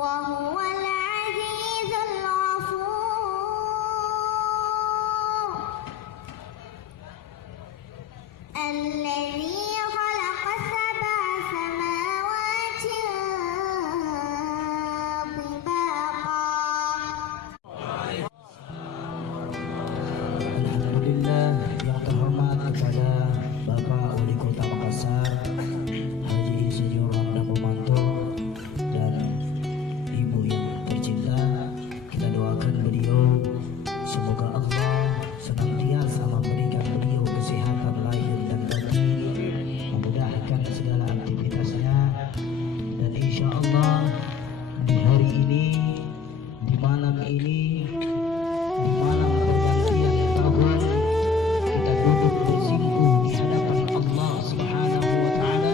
وهو العزيز الغفور الذي خلق سبع سماوات طباقا. Alhamdulillah yang terhormat kepada Bapak Wali Kota Makassar Haji Insinyur Hamdan Pomanto dan Ibu yang tercinta, kita doakan beliau semoga Allah senantiasa memberikan beliau kesehatan lahir dan batin, memudahkan segala aktivitasnya, dan insya Allah di hari ini, di malam ini, di malam pergantian tahun, kita duduk bersinggung di hadapan Allah Subhanahu wa Ta'ala.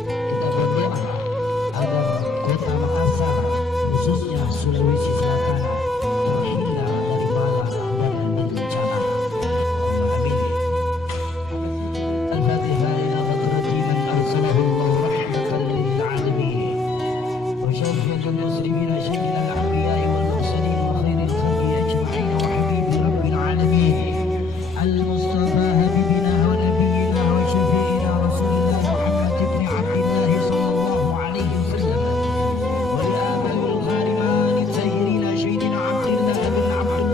Kita berdoa agar kota Makassar, khususnya Sulawesi Selatan, terhindar dari bala dan bencana. Amin. Al-Fatihah ila hadrati man arsalahu Allah rahmatan lil alamin wa syafi'atul muslimin sayyidina al-anbiya wal mursalin wa khairil khalqi ajma'in wa habibi rabbil alamin al-Mustafa habibina wa nabiyina wa syafi'ina rasulina Muhammad ibn Abdullah sallallahu alaihi wasallam wa li abail khariman sayyidina sayyidina Abdullah bin Abdul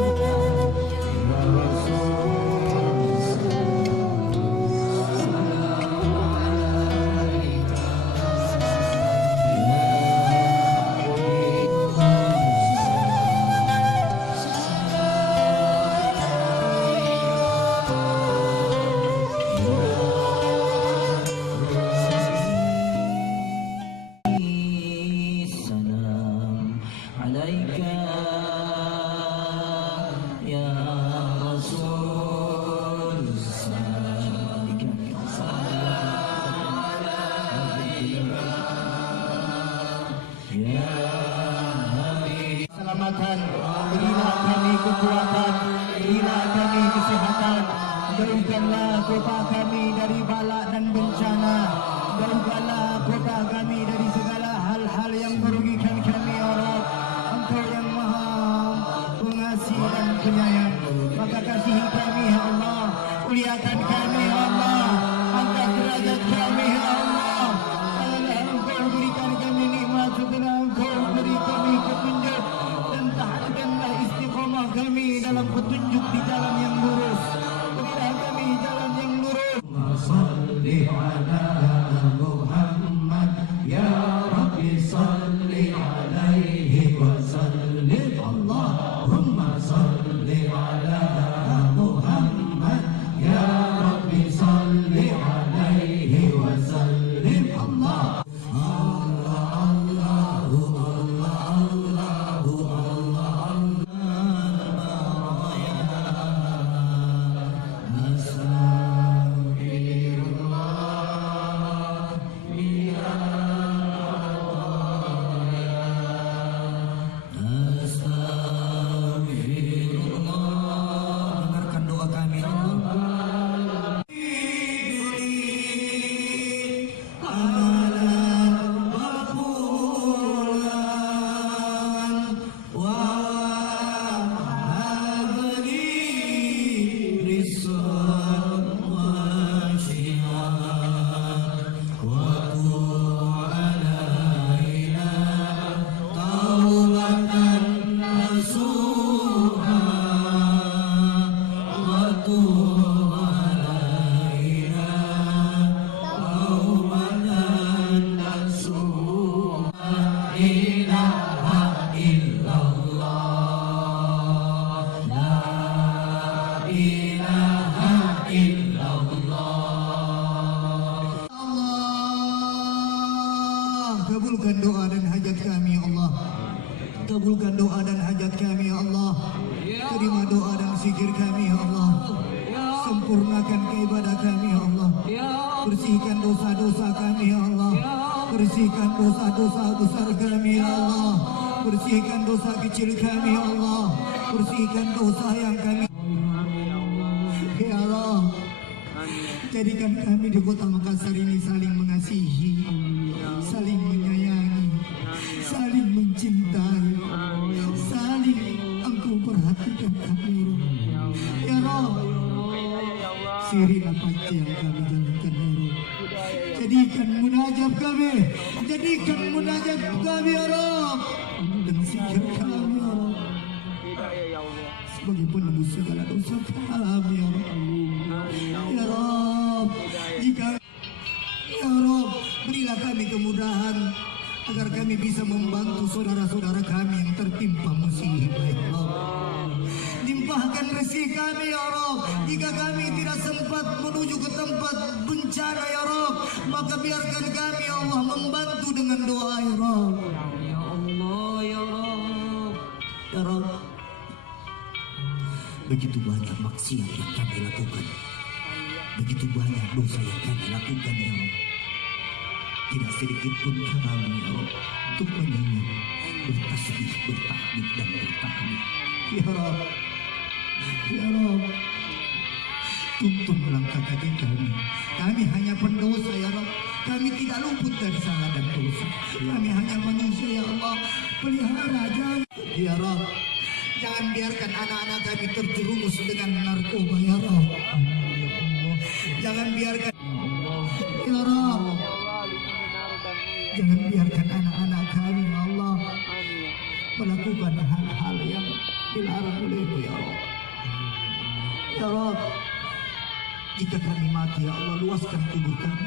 ya salam alaika ya Rasul, salam alaika ya Hamid. Selamatkan, berilah kami kekuatan, berilah kami kesehatan, jauhkanlah kota kami dari bala dan bencana, jauhkanlah kota kami dari segala hal-hal yang merugikan kami ya Rabb. Engkau yang maha pengasih dan penyayang, maka kasihi kami ya Allah, muliakan kami ya Allah, angkat derajat kami ya Allah. Setelah Engkau berikan kami nikmat, setelah Engkau beri kami petunjuk, dan tahankanlah istiqamah kami dalam petunjuk di jalan yang lurus. Berilah kami jalan yang lurus. Salli ala Muhammad ya Rabbi, salli alaihi wa sallim. Allahumma salli ala Muhammad ya Rabbi, salli alaihi wa sallim. Allah dengarkan doa kami Allah. Amalan maqulan wa habli rizqan wa syihan wa tu alaina taubatan nasuha wa tu alaina taubatan nasuha. La ilaha illallah, la ilaha illallah. Allah, kabulkan doa dan hajat kami ya Allah. Kabulkan doa dan hajat kami ya Allah. Terima doa dan zikir kami ya Allah. Sempurnakan keibadah kami ya Allah. Bersihkan dosa-dosa kami ya Allah. Bersihkan dosa-dosa besar kami ya Allah. Bersihkan dosa kecil kami ya Allah. Bersihkan dosa yang kami ya Allah. Jadikan kami di kota Makassar ini saling mengasihi, saling menyayangi, saling mencintai. kami, jadikan munajat kami ya Rabb dan zikir kami ya Rabb sebagai penembus segala dosa kami ya Rabb. Ya Rabb, jika ya Rabb berilah kami kemudahan agar kami bisa membantu saudara-saudara kami yang tertimpa musibah ya Rabb. Limpahkan rezeki kami ya Rabb. Jika kami tidak sempat menuju ke tempat bencana ya Rabb, maka biarkan kami ya Allah membantu dengan doa ya Rabb. Ya Allah ya Rabb. Ya Rabb, begitu banyak maksiat yang kami lakukan, begitu banyak dosa yang kami lakukan ya Rabb. Tidak sedikit pun kami ya Rabb untuk mengingat, bertasbih, bertahmid dan bertahmid ya Rabb. Ya Rabb, tuntun langkah kaki kami. Kami hanya pendosa ya Rabb. Kami tidak luput dari salah dan dosa. Kami hanya manusia ya Allah. Pelihara jangan ya Rabb. Jangan biarkan anak-anak kami terjerumus dengan narkoba ya Rabb. Jangan biarkan ya Rabb. Jangan biarkan anak-anak kami ya Allah melakukan hal-hal yang dilarang oleh-Mu ya Rabb. Ya Rabb, jika kami mati ya Allah, luaskan kubur kami.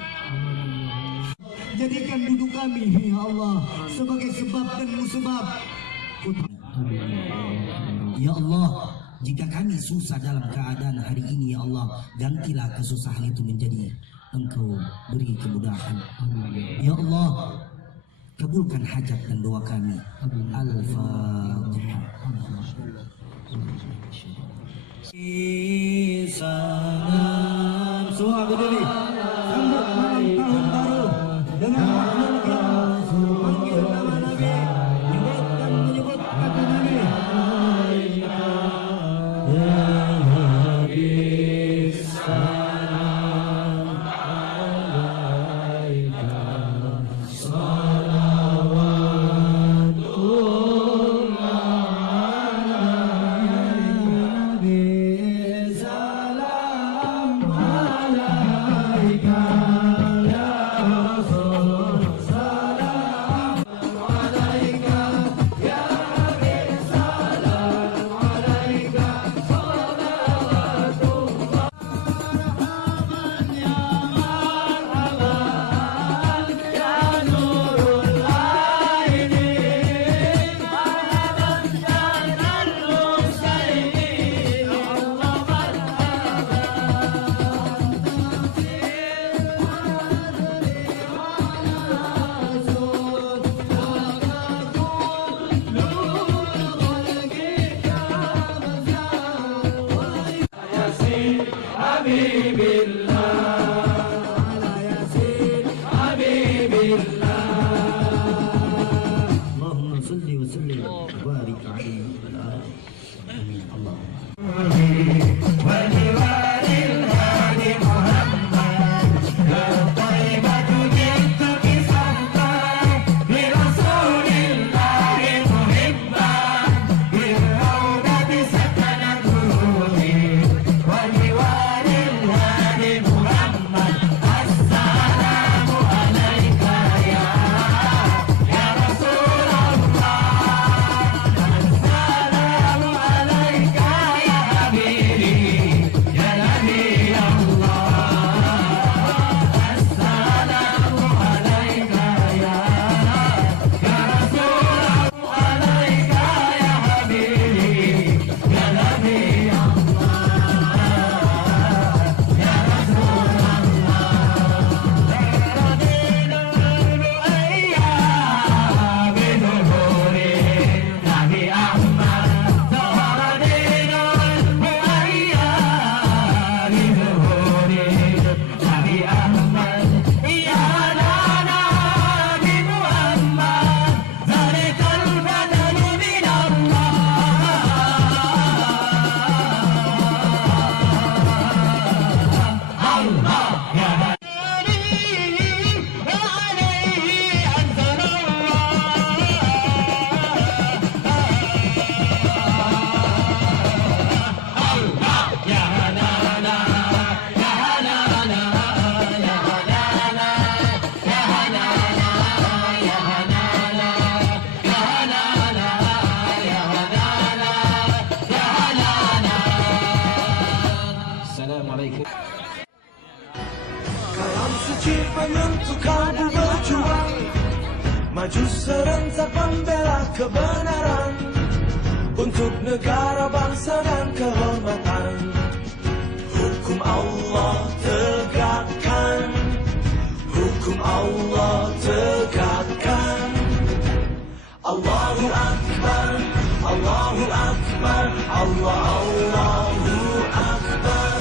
Jadikan duduk kami ya Allah sebagai sebab dan musabab. Ya Allah, jika kami susah dalam keadaan hari ini ya Allah, gantilah kesusahan itu menjadi Engkau beri kemudahan. Ya Allah, kabulkan hajat dan doa kami. Al-Fatihah. Salam semua berdiri sambut malam tahun baru dengan manggil nama Nabi, menyebut dan menyebut kata Nabi. Ya Habib salam alaika salawatullah serentak membela kebenaran untuk negara, bangsa dan kehormatan. Hukum Allah tegakkan, hukum Allah tegakkan. Allahu Akbar, Allahu Akbar, Allah, Allahu Akbar.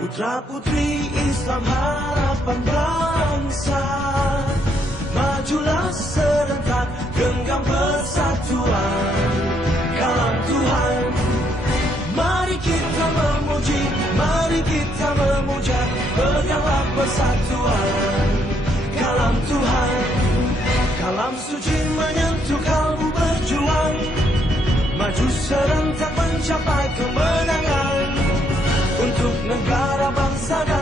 Putra-putri Islam harapan bangsa, majulah serentak genggam persatuan. Kalam Tuhan, mari kita memuji, mari kita memuja, peganglah persatuan. Kalam Tuhan, kalam suci menyentuh kalbu berjuang, maju serentak mencapai kemenangan untuk negara, bangsa dan